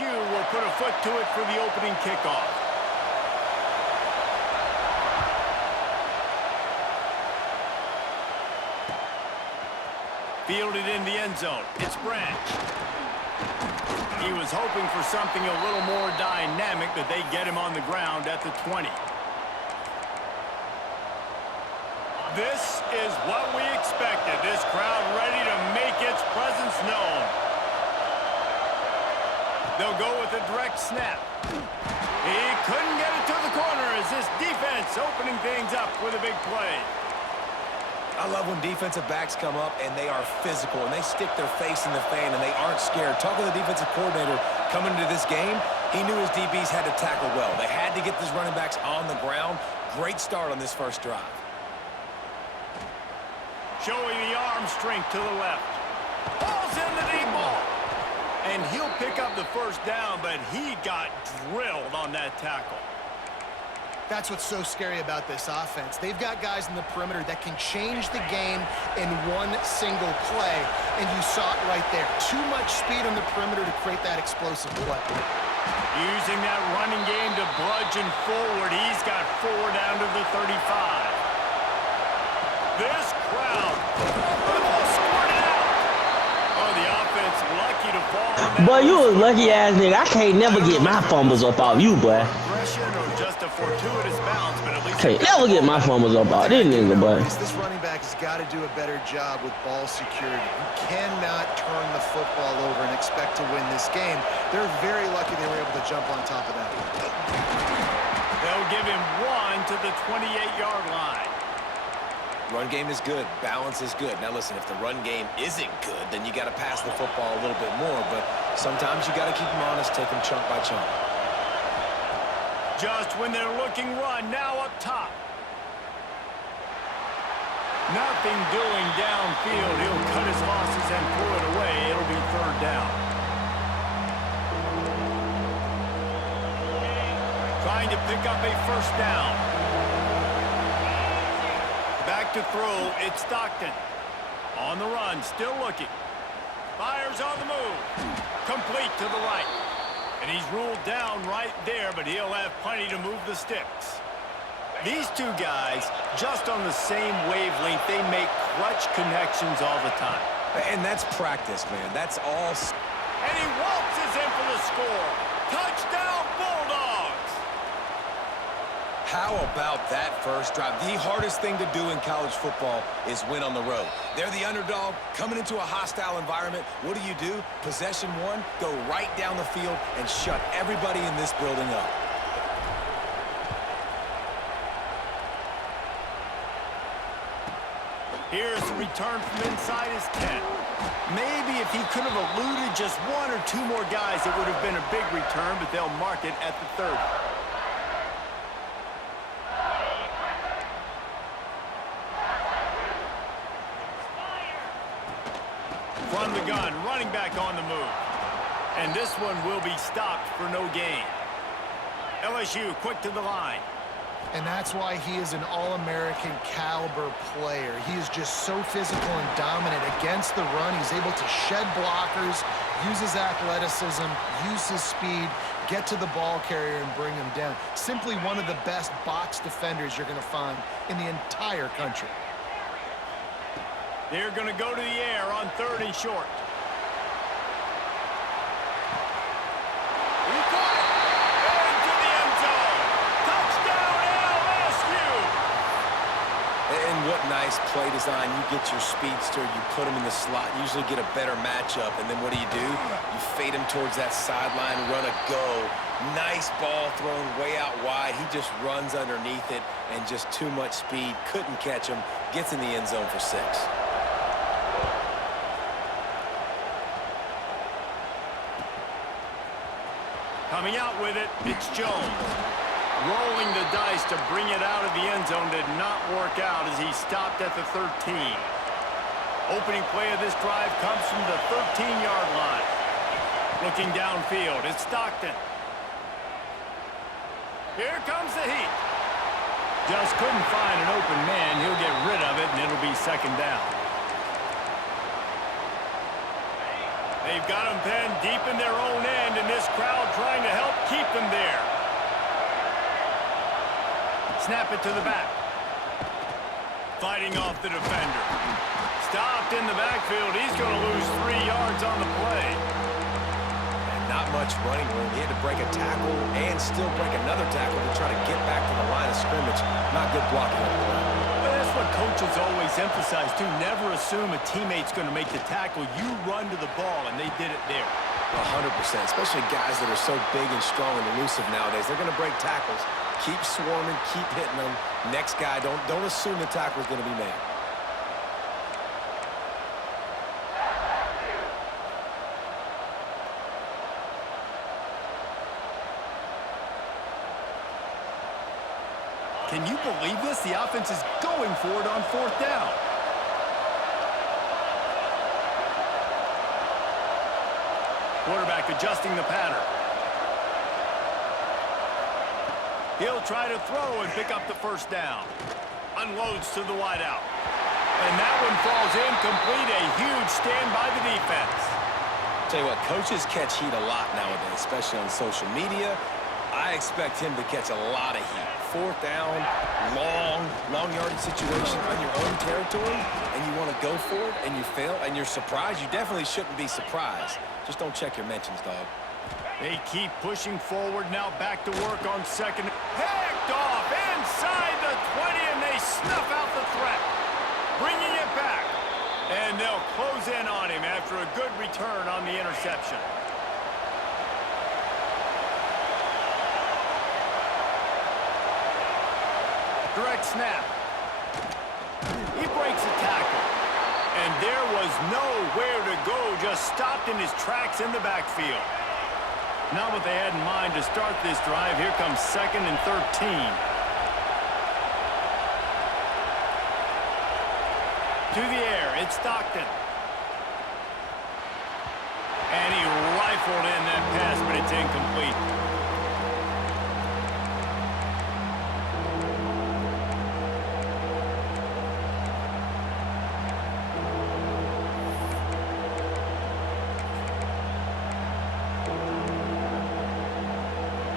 LSU will put a foot to it for the opening kickoff. Fielded in the end zone. It's Branch. He was hoping for something a little more dynamic, but they get him on the ground at the 20. This is what we expected. This crowd ready to make its presence known. They'll go with a direct snap. He couldn't get it to the corner as this defense opening things up with a big play. I love when defensive backs come up and they are physical and they stick their face in the fan and they aren't scared. Talking to the defensive coordinator coming into this game, he knew his DBs had to tackle well. They had to get these running backs on the ground. Great start on this first drive. Showing the arm strength to the left. Ball's in the deep ball. And he'll pick up the first down, but he got drilled on that tackle. That's what's so scary about this offense. They've got guys in the perimeter that can change the game in one single play, and you saw it right there. Too much speed on the perimeter to create that explosive play. Using that running game to bludgeon forward. He's got 4 down to the 35. This crowd. The ball squirted out. Oh, the offense lucky to fall on that. Boy, you a lucky ass nigga. I can't never get my fumbles up off you, boy. Or just a fortuitous bounce, but at least Can't never get my fumbles up off this nigga, boy. This running back has got to do a better job with ball security. You cannot turn the football over and expect to win this game. They're very lucky they were able to jump on top of that. They'll give him 1 to the 28-yard line. Run game is good. Balance is good. Now, listen, if the run game isn't good, then you got to pass the football a little bit more. But sometimes you got to keep them honest, take them chunk by chunk. Just when they're looking run, now up top. Nothing doing downfield. He'll cut his losses and pull it away. It'll be 3rd down. Trying to pick up a first down. Back to throw, it's Stockton. On the run, still looking. Fires on the move. Complete to the right. And he's ruled down right there, but he'll have plenty to move the sticks. These two guys, just on the same wavelength, they make clutch connections all the time. And that's practice, man. That's all. And he waltzes in for the score. Touchdown, Bulldogs! How about that first drive? The hardest thing to do in college football is win on the road. They're the underdog coming into a hostile environment. What do? Possession 1, go right down the field and shut everybody in this building up. Here's the return from inside his 10. Maybe if he could have eluded just 1 or 2 more guys, it would have been a big return, but they'll mark it at the 30. From the gun, running back on the move. And this one will be stopped for no gain. LSU quick to the line. And that's why he is an All-American caliber player. He is just so physical and dominant against the run. He's able to shed blockers, use his athleticism, use his speed, get to the ball carrier and bring him down. Simply one of the best box defenders you're going to find in the entire country. They're going to go to the air on 3rd and short. He caught it. Into the end zone. Touchdown, LSU. And what nice play design. You get your speedster, you put him in the slot, usually get a better matchup, and then what do? You fade him towards that sideline, run a go. Nice ball thrown way out wide. He just runs underneath it, and just too much speed. Couldn't catch him. Gets in the end zone for 6. Coming out with it, it's Jones. Rolling the dice to bring it out of the end zone did not work out as he stopped at the 13. Opening play of this drive comes from the 13-yard line. Looking downfield, it's Stockton. Here comes the heat. Just couldn't find an open man. He'll get rid of it, and it'll be 2nd down. They've got them pinned deep in their own end, and this crowd trying to help keep them there. Snap it to the back. Fighting off the defender. Stopped in the backfield. He's going to lose 3 yards on the play. And not much running room. He had to break a tackle and still break another tackle to try to get back to the line of scrimmage. Not good blocking on the play. Well, that's what coaches always emphasize, too. Never assume a teammate's going to make the tackle. You run to the ball, and they did it there. 100%, especially guys that are so big and strong and elusive nowadays. They're going to break tackles. Keep swarming, keep hitting them. Next guy, don't assume the tackle is going to be made. Can you believe this? The offense is going for it on 4th down. Quarterback adjusting the pattern. He'll try to throw and pick up the 1st down. Unloads to the wideout. And that one falls incomplete. A huge stand by the defense. Tell you what, coaches catch heat a lot nowadays, especially on social media. I expect him to catch a lot of heat. 4th down, long yardage situation on your own territory, and you want to go for it, and you fail, and you're surprised. You definitely shouldn't be surprised. Just don't check your mentions, dog. They keep pushing forward, now back to work on 2nd. Picked off inside the 20, and they snuff out the threat. Bringing it back. And they'll close in on him after a good return on the interception. Direct snap. He breaks a tackle. And there was nowhere to go, just stopped in his tracks in the backfield. Not what they had in mind to start this drive. Here comes 2nd and 13. To the air, it's Stockton. And he rifled in that pass, but it's incomplete.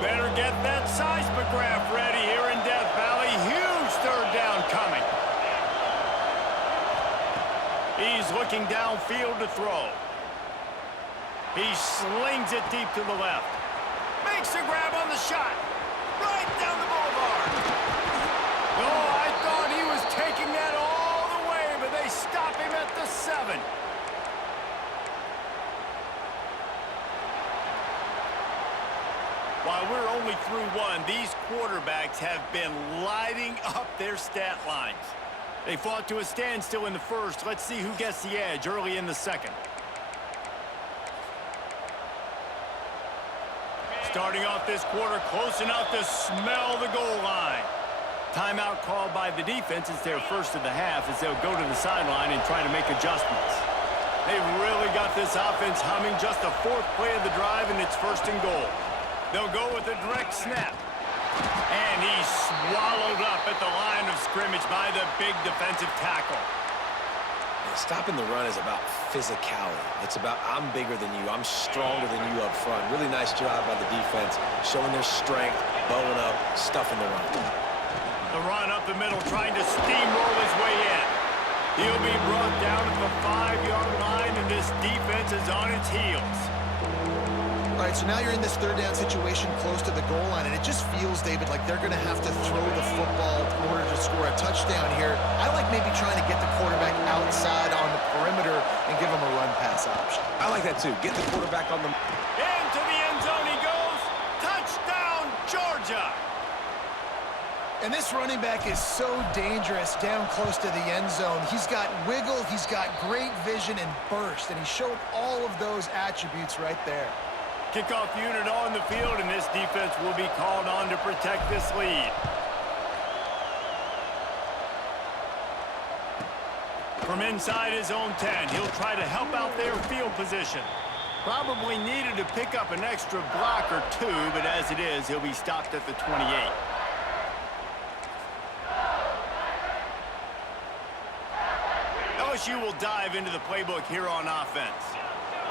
Better get that seismograph ready here in Death Valley. Huge 3rd down coming. He's looking downfield to throw. He slings it deep to the left. Makes a grab on the shot. Right down the boulevard. Oh, I thought he was taking that all the way, but they stop him at the 7. While we're only through 1, these quarterbacks have been lighting up their stat lines. They fought to a standstill in the 1st. Let's see who gets the edge early in the 2nd. Starting off this quarter close enough to smell the goal line. Timeout called by the defense. It's their 1st of the half as they'll go to the sideline and try to make adjustments. They've really got this offense humming. Just the 4th play of the drive, and it's 1st and goal. They'll go with a direct snap. And he's swallowed up at the line of scrimmage by the big defensive tackle. Stopping the run is about physicality. It's about I'm bigger than you. I'm stronger than you up front. Really nice job by the defense, showing their strength, bowing up, stuffing the run. The run up the middle, trying to steamroll his way in. He'll be brought down at the 5-yard line, and this defense is on its heels. All right, so now you're in this 3rd down situation close to the goal line, and it just feels, David, like they're going to have to throw the football in order to score a touchdown here. I like maybe trying to get the quarterback outside on the perimeter and give him a run-pass option. I like that, too. Get the quarterback on the... Into the end zone he goes. Touchdown, Georgia. And this running back is so dangerous down close to the end zone. He's got wiggle, he's got great vision and burst, and he showed all of those attributes right there. Kickoff unit on the field, and this defense will be called on to protect this lead. From inside his own 10, he'll try to help out their field position. Probably needed to pick up an extra block or 2, but as it is, he'll be stopped at the 28. LSU will dive into the playbook here on offense.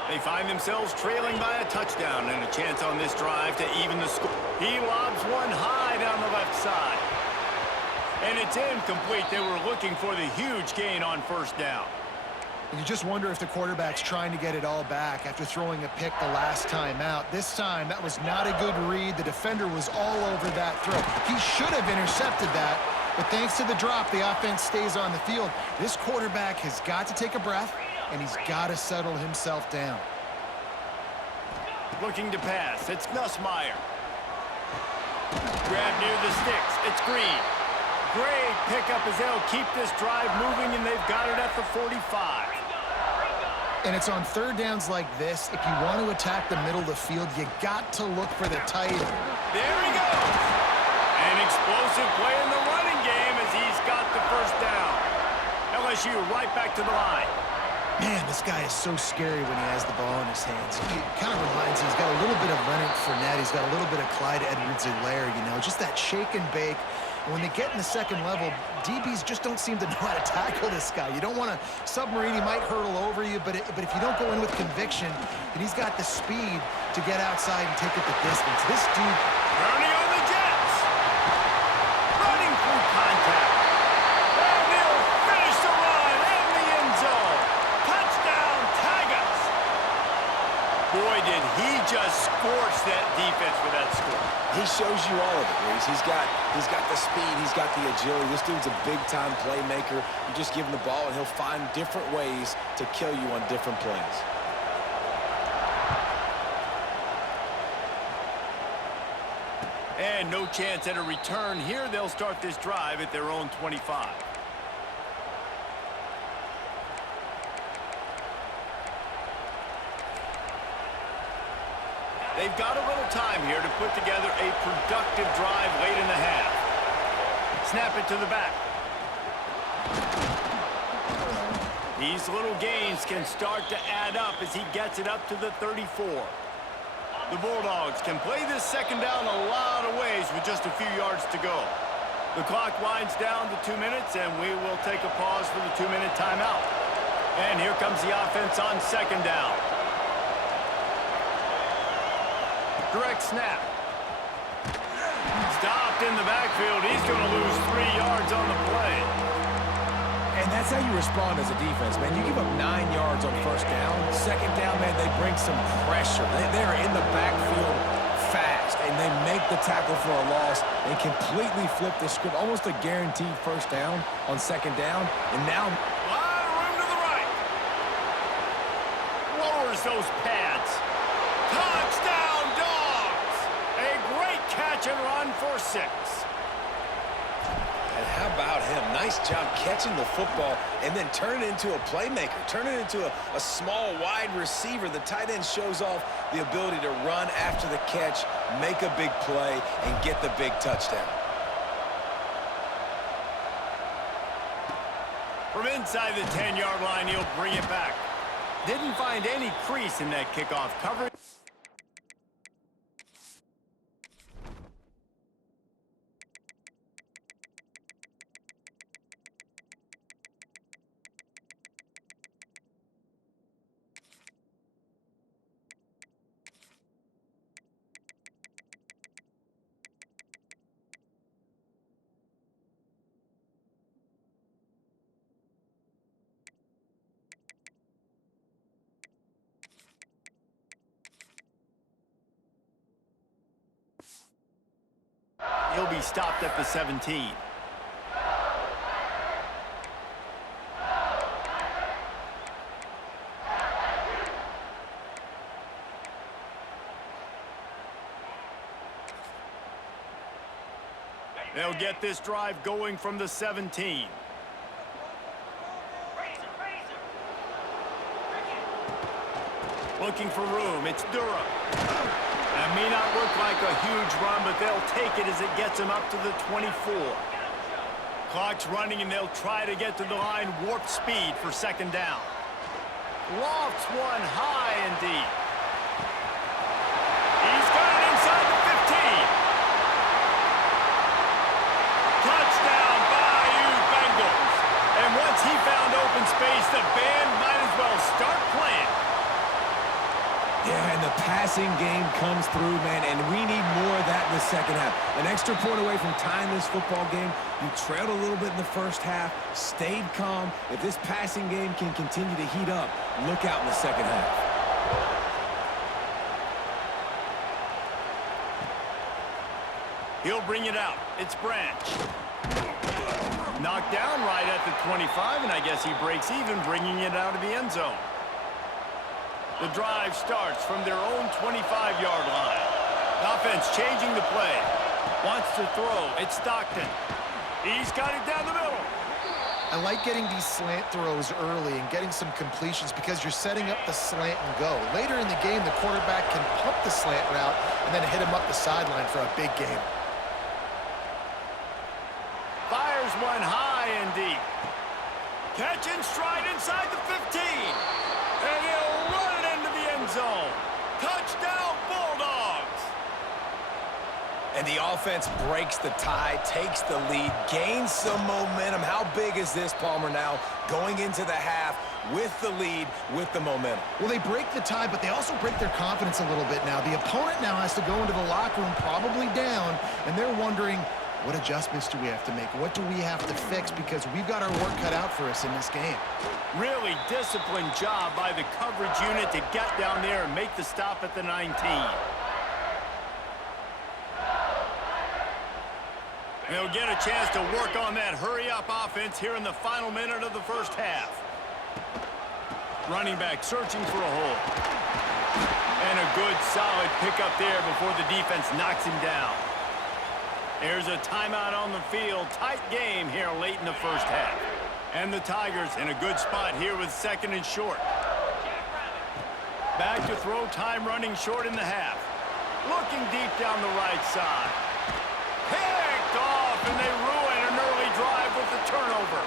They find themselves trailing by a touchdown and a chance on this drive to even the score. He lobs one high down the left side. And it's incomplete. They were looking for the huge gain on first down. And you just wonder if the quarterback's trying to get it all back after throwing a pick the last time out. This time, that was not a good read. The defender was all over that throw. He should have intercepted that, but thanks to the drop, the offense stays on the field. This quarterback has got to take a breath, and he's got to settle himself down. Looking to pass. It's Nussmeier. Grab near the sticks. It's Green. Great pickup as they'll keep this drive moving, and they've got it at the 45. And it's on third downs like this. If you want to attack the middle of the field, you got to look for the tight end. There he goes. An explosive play in the running game as he's got the first down. LSU right back to the line. Man, this guy is so scary when he has the ball in his hands. He kind of reminds me, he's got a little bit of Leonard Fournette. He's got a little bit of Clyde Edwards-Helaire, you know, just that shake and bake. And when they get in the second level, DBs just don't seem to know how to tackle this guy. You don't want to submarine. He might hurtle over you, but if you don't go in with conviction, then he's got the speed to get outside and take it the distance. This dude... Running on the Jets. Running through contact. And he'll finish the run in the end zone. Touchdown, Tigers. Boy, did he just scorch that defense with that score. He shows you all of it, Reese. He's got the speed, he's got the agility. This dude's a big-time playmaker. You just give him the ball, and he'll find different ways to kill you on different plays. And no chance at a return here. They'll start this drive at their own 25. They've got a little time here to put together a productive drive late in the half. Snap it to the back. These little gains can start to add up as he gets it up to the 34. The Bulldogs can play this second down a lot of ways with just a few yards to go. The clock winds down to 2 minutes, and we will take a pause for the 2-minute timeout. And here comes the offense on second down. Direct snap. Stopped in the backfield. He's going to lose 3 yards on the play. And that's how you respond as a defense, man. You give up 9 yards on first down. Second down, man, they bring some pressure. They're in the backfield fast, and they make the tackle for a loss and completely flip the script. Almost a guaranteed first down on second down. And now... A lot of room to the right. Lowers those pads. Touchdown, Dogs! A great catch and run for 6. And how about him? Nice job catching the football and then turn it into a playmaker. Turn it into a small, wide receiver. The tight end shows off the ability to run after the catch, make a big play, and get the big touchdown. From inside the 10-yard line, he'll bring it back. Didn't find any crease in that kickoff coverage. He'll be stopped at the 17. They'll get this drive going from the 17. Looking for room. It's Durham. That may not look like a huge run, but they'll take it as it gets them up to the 24. Clock's running, and they'll try to get to the line. Warp speed for second down. Lofts one high and deep. He's got it inside the 15. Touchdown, Bayou Bengals. And once he found open space, the band might as well start playing. passing game comes through, man, and we need more of that in the second half. An extra point away from tying this football game. You trailed a little bit in the first half, stayed calm. If this passing game can continue to heat up, look out in the second half. He'll bring it out. It's Branch. Knocked down right at the 25, and I guess he breaks even, bringing it out of the end zone. The drive starts from their own 25-yard line. Offense changing the play. Wants to throw. It's Stockton. He's got it down the middle. I like getting these slant throws early and getting some completions because you're setting up the slant and go. Later in the game, the quarterback can pump the slant route and then hit him up the sideline for a big game. Fires one high and deep. Catch and stride inside the 15. And he'll run it into the end zone. Touchdown, Bulldogs. And the offense breaks the tie, takes the lead, gains some momentum. How big is this, Palmer, now going into the half with the lead, with the momentum? Well, they break the tie, but they also break their confidence a little bit now. The opponent now has to go into the locker room probably down, and they're wondering, what adjustments do we have to make? What do we have to fix? Because we've got our work cut out for us in this game. Really disciplined job by the coverage unit to get down there and make the stop at the 19. And they'll get a chance to work on that hurry-up offense here in the final minute of the first half. Running back searching for a hole. And a good, solid pickup there before the defense knocks him down. There's a timeout on the field. Tight game here late in the first half. And the Tigers in a good spot here with second and short. Back to throw, time running short in the half. Looking deep down the right side. Picked off, and they ruin an early drive with the turnover.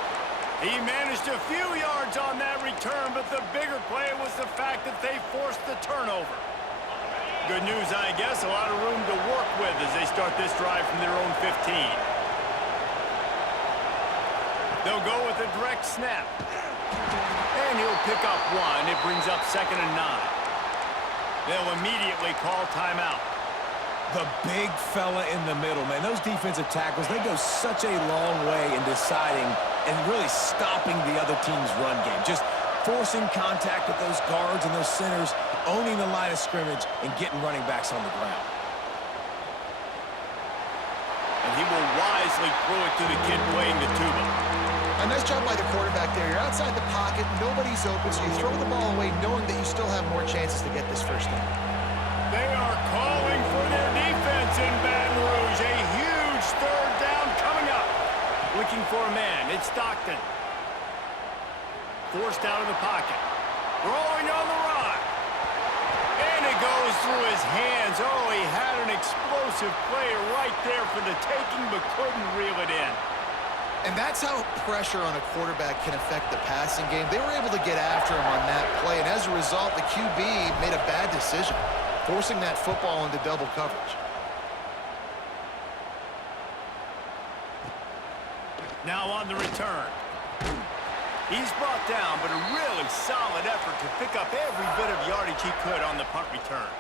He managed a few yards on that return, but the bigger play was the fact that they forced the turnover. Good news, I guess, a lot of room to work with as they start this drive from their own 15. They'll go with a direct snap. And he'll pick up one. It brings up 2nd and 9. They'll immediately call timeout. The big fella in the middle, man. Those defensive tackles, they go such a long way in deciding and really stopping the other team's run game. Just forcing contact with those guards and those centers, owning the line of scrimmage, and getting running backs on the ground. And he will wisely throw it to the kid playing the tuba. A nice job by the quarterback there. You're outside the pocket, nobody's open, so you throw the ball away knowing that you still have more chances to get this first down. They are calling for their defense in Baton Rouge. A huge third down coming up. Looking for a man. It's Stockton. Forced out of the pocket. Rolling on the run. And it goes through his hands. Oh, he had an explosive play right there for the taking, but couldn't reel it in. And that's how pressure on a quarterback can affect the passing game. They were able to get after him on that play, and as a result, the QB made a bad decision, forcing that football into double coverage. Now on the return. He's brought down, but a really solid effort to pick up every bit of yardage he could on the punt return.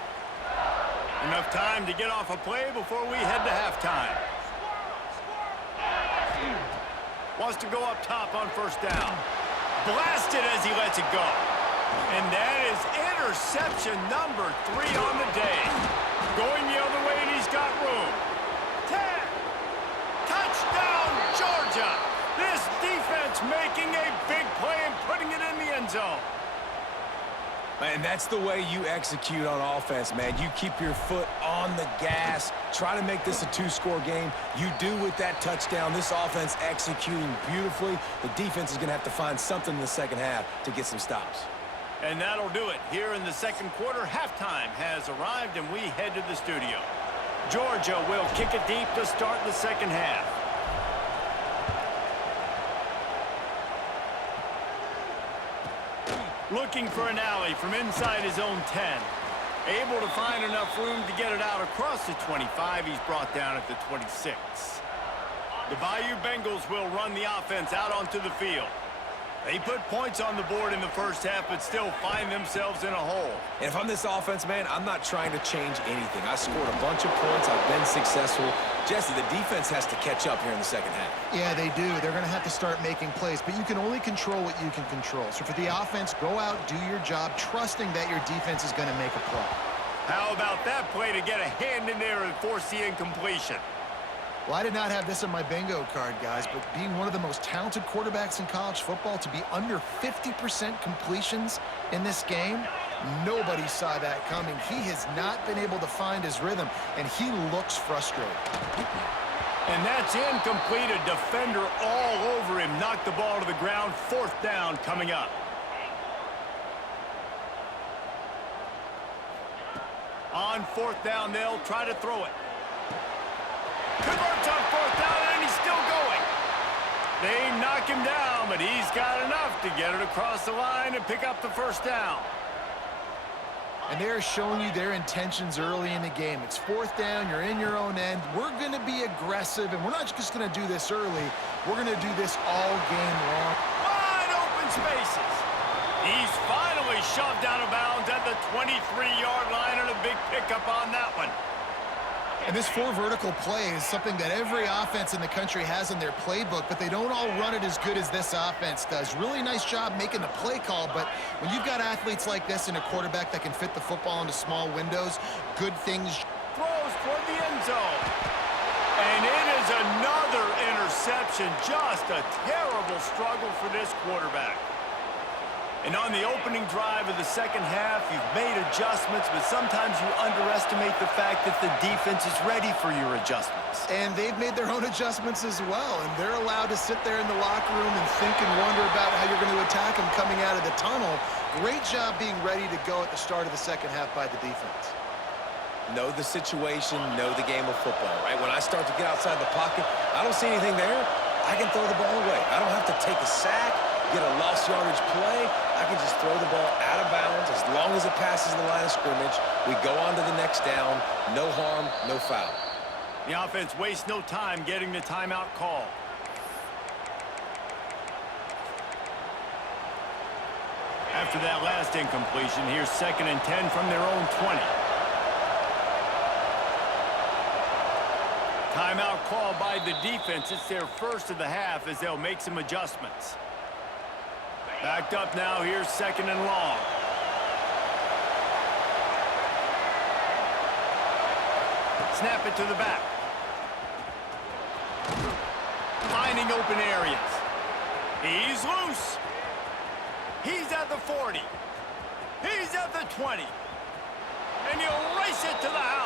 Enough time to get off a play before we head to halftime. Wants to go up top on first down. Blasted as he lets it go. And that is interception number 3 on the day. Going the other way, and he's got room. 10. Touchdown, Georgia. This defense making a big play and putting it in the end zone. And that's the way you execute on offense, man. You keep your foot on the gas. Try to make this a 2-score game. You do with that touchdown. This offense executing beautifully. The defense is going to have to find something in the second half to get some stops. And that'll do it. Here in the second quarter, halftime has arrived, and we head to the studio. Georgia will kick it deep to start the second half. Looking for an alley from inside his own 10. Able to find enough room to get it out across the 25. He's brought down at the 26. The Bayou Bengals will run the offense out onto the field. They put points on the board in the first half, but still find themselves in a hole. And if I'm this offense, man, I'm not trying to change anything. I scored a bunch of points. I've been successful. Jesse, the defense has to catch up here in the second half. Yeah, they do. They're going to have to start making plays, but you can only control what you can control. So for the offense, go out, do your job, trusting that your defense is going to make a play. How about that play to get a hand in there and force the incompletion? Well, I did not have this on my bingo card, guys, but being one of the most talented quarterbacks in college football, to be under 50% completions in this game, nobody saw that coming. He has not been able to find his rhythm, and he looks frustrated. And that's incomplete. A defender all over him. Knocked the ball to the ground. Fourth down coming up. On fourth down, they'll try to throw it. Converts on fourth down, and he's still going. They knock him down, but he's got enough to get it across the line and pick up the first down. And they're showing you their intentions early in the game. It's fourth down, you're in your own end. We're going to be aggressive, and we're not just going to do this early. We're going to do this all game long. Wide open spaces. He's finally shoved out of bounds at the 23-yard line, and a big pickup on that one. And this four vertical play is something that every offense in the country has in their playbook, but they don't all run it as good as this offense does. Really nice job making the play call, but when you've got athletes like this and a quarterback that can fit the football into small windows, good things. Throws toward the end zone. And it is another interception. Just a terrible struggle for this quarterback. And on the opening drive of the second half, you've made adjustments, but sometimes you underestimate the fact that the defense is ready for your adjustments. And they've made their own adjustments as well, and they're allowed to sit there in the locker room and think and wonder about how you're going to attack them coming out of the tunnel. Great job being ready to go at the start of the second half by the defense. Know the situation, know the game of football, right? When I start to get outside the pocket, I don't see anything there, I can throw the ball away. I don't have to take a sack, get a lost yardage play. I can just throw the ball out of bounds. As long as it passes the line of scrimmage, we go on to the next down. No harm, no foul. The offense wastes no time getting the timeout call. After that last incompletion, here's 2nd and 10 from their own 20. Timeout called by the defense. It's their first of the half as they'll make some adjustments. Backed up now. Here's 2nd and long. Snap it to the back. Finding open areas. He's loose. He's at the 40. He's at the 20. And he'll race it to the house.